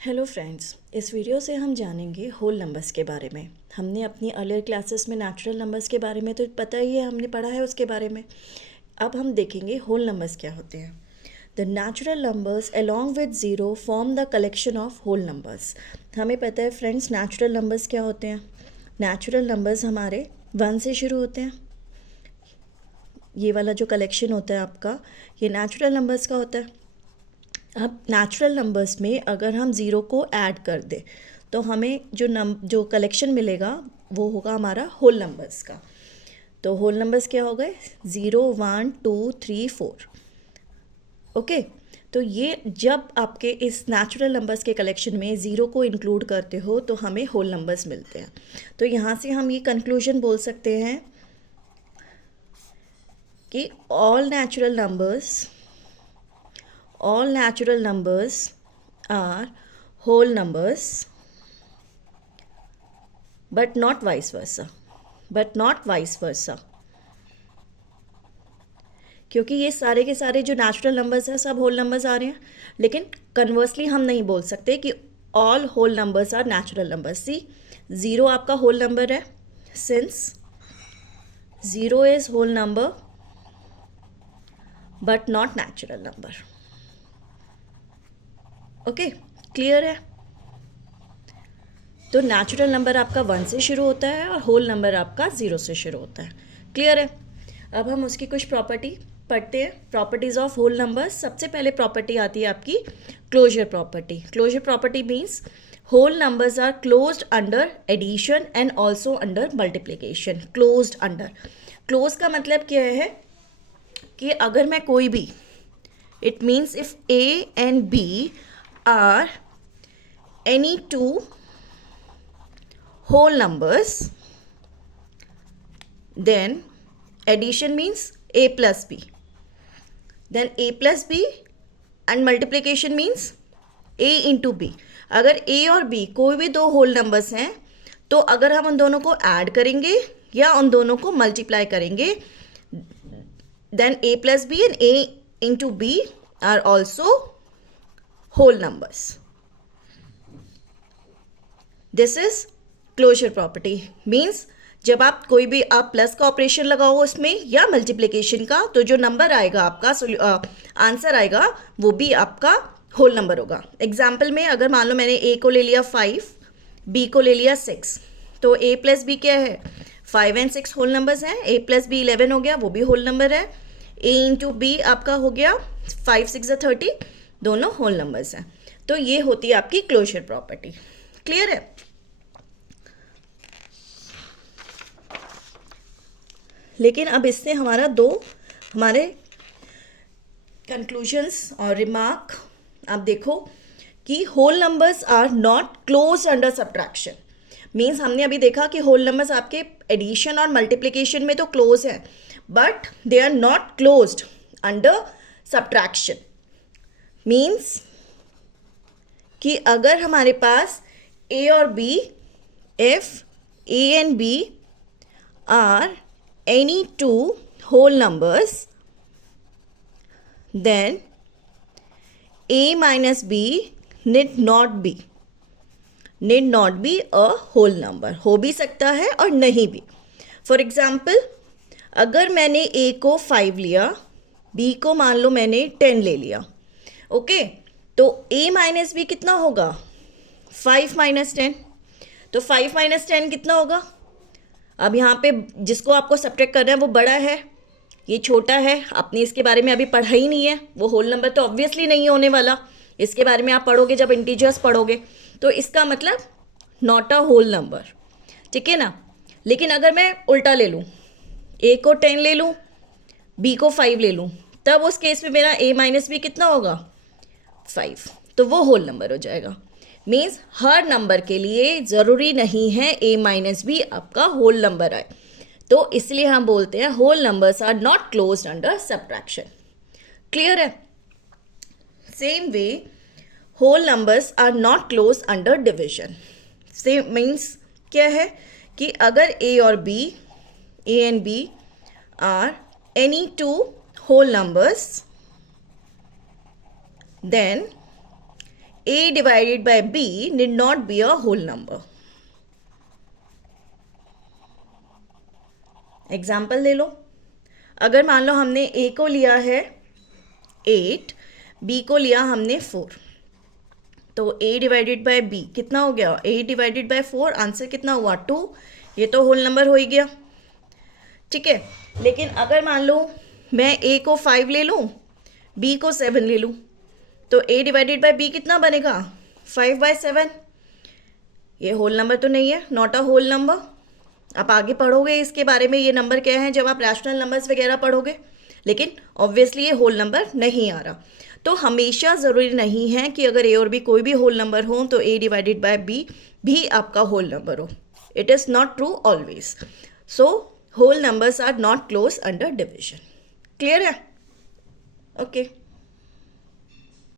Hello friends, इस video से हम जानेंगे होल नंबर्स के बारे में। हमने अपनी अर्लियर क्लासेस में नेचुरल नंबर्स के बारे में तो पता ही है, हमने पढ़ा है उसके बारे में। अब हम देखेंगे होल नंबर्स क्या होते हैं। The natural numbers along with zero form the collection of whole numbers. हमें पता है फ्रेंड्स, नेचुरल नंबर्स क्या होते हैं। नेचुरल नंबर्स हमारे 1 से शुरू होते हैं। ये वाला जो कलेक्शन होता है आपका, ये नेचुरल नंबर्स का होता है। अब नेचुरल नंबर्स में अगर हम ज़ीरो को ऐड कर दें तो हमें जो कलेक्शन मिलेगा वो होगा हमारा होल नंबर्स का। तो होल नंबर्स क्या हो गए? 0, 1, 2, 3, 4। ओके, तो ये जब आपके इस नेचुरल नंबर्स के कलेक्शन में ज़ीरो को इंक्लूड करते हो तो हमें होल नंबर्स मिलते हैं। तो यहाँ से हम ये कंक्लूजन बोल सकते हैं कि all natural numbers are whole numbers, but not vice versa. क्योंकि ये सारे के सारे जो नेचुरल नंबर्स हैं सब होल नंबर्स आ रहे हैं, लेकिन कन्वर्सली हम नहीं बोल सकते कि all whole numbers are natural numbers. See, zero आपका होल नंबर है, since zero is whole number but not natural number. Okay, clear है? तो नेचुरल नंबर आपका 1 से शुरू होता है और होल नंबर आपका 0 से शुरू होता है। क्लियर है? अब हम उसकी कुछ प्रॉपर्टी पढ़ते हैं, प्रॉपर्टीज़ ऑफ होल नंबर्स। सबसे पहले प्रॉपर्टी आती है आपकी closure property. Closure property means whole numbers are closed under addition and also under multiplication. Closed under, close का मतलब क्या है कि अगर मैं कोई भी, it means if A and B are any two whole numbers, then addition means a plus b, then a plus b and multiplication means a into b. अगर a और b कोई भी दो होल नंबर्स हैं तो अगर हम उन दोनों को ऐड करेंगे या उन दोनों को मल्टीप्लाई करेंगे, then a plus b and a into b are also whole numbers. This is closure property. Means जब आप कोई भी आप प्लस का ऑपरेशन लगाओ उसमें या मल्टीप्लिकेशन का, तो जो नंबर आएगा आपका आंसर आएगा वो भी आपका होल नंबर होगा। एग्जाम्पल में अगर मान लो मैंने ए को ले लिया 5, बी को ले लिया 6, तो ए प्लस बी क्या है? 5 एंड 6 होल नंबर्स हैं। ए प्लस बी 11 हो गया, वो भी होल नंबर है। ए इंटू बी आपका हो गया 5 6 30, दोनों होल नंबर्स हैं। तो ये होती है आपकी क्लोजर प्रॉपर्टी। क्लियर है? लेकिन अब इससे हमारे कंक्लूजन्स और रिमार्क आप देखो कि whole numbers are not close under subtraction. Means हमने अभी देखा कि होल नंबर्स आपके एडिशन और मल्टीप्लिकेशन में तो क्लोज है, but they are not closed under subtraction. Means कि अगर हमारे पास ए और B, if A and B are any two whole numbers, then a minus b need not be a whole number। हो भी सकता है और नहीं भी। फॉर एग्जाम्पल, अगर मैंने a को 5 लिया, b को मान लो मैंने 10 ले लिया, ओके, तो a माइनस बी कितना होगा? 5 माइनस 10। तो 5 माइनस 10 कितना होगा? अब यहाँ पे जिसको आपको सब्ट्रैक्ट करना है वो बड़ा है, ये छोटा है। आपने इसके बारे में अभी पढ़ा ही नहीं है, वो होल नंबर तो ऑब्वियसली नहीं होने वाला। इसके बारे में आप पढ़ोगे जब इंटीजर्स पढ़ोगे, तो इसका मतलब नॉट अ होल नंबर, ठीक है ना। लेकिन अगर मैं उल्टा ले लूँ, ए को 10 ले लूँ, बी को 5 ले लूँ, तब उस केस में मेरा ए माइनस बी कितना होगा? 5, तो वो होल नंबर हो जाएगा। मीन्स हर नंबर के लिए ज़रूरी नहीं है ए माइनस बी आपका होल नंबर आए, तो इसलिए हम बोलते हैं whole numbers are not closed under subtraction. Clear है? Same way whole numbers are not closed under division. Same means क्या है कि अगर ए और b, a and B are any two whole numbers, then a divided by b need not be a whole number. Example ले लो. अगर मान लो हमने a को लिया है 8, b को लिया हमने 4, तो a डिवाइडेड बाय b कितना हो गया? a डिवाइडेड बाय 4, आंसर कितना हुआ? 2. ये तो होल नंबर हो ही गया. ठीक है. लेकिन अगर मान लो मैं a को 5 ले लूँ, b को 7 ले लूँ, तो a डिवाइडेड बाय b कितना बनेगा? 5/7. ये होल नंबर तो नहीं है, नॉट अ होल नंबर. आप आगे पढ़ोगे इसके बारे में, ये नंबर क्या है, जब आप रैशनल नंबर्स वगैरह पढ़ोगे. लेकिन ऑब्वियसली ये होल नंबर नहीं आ रहा. तो हमेशा ज़रूरी नहीं है कि अगर ए और बी कोई भी होल नंबर हो तो a डिवाइडेड बाय b भी आपका होल नंबर हो. It is not true always. So whole numbers are not close under division. Clear है? ओके.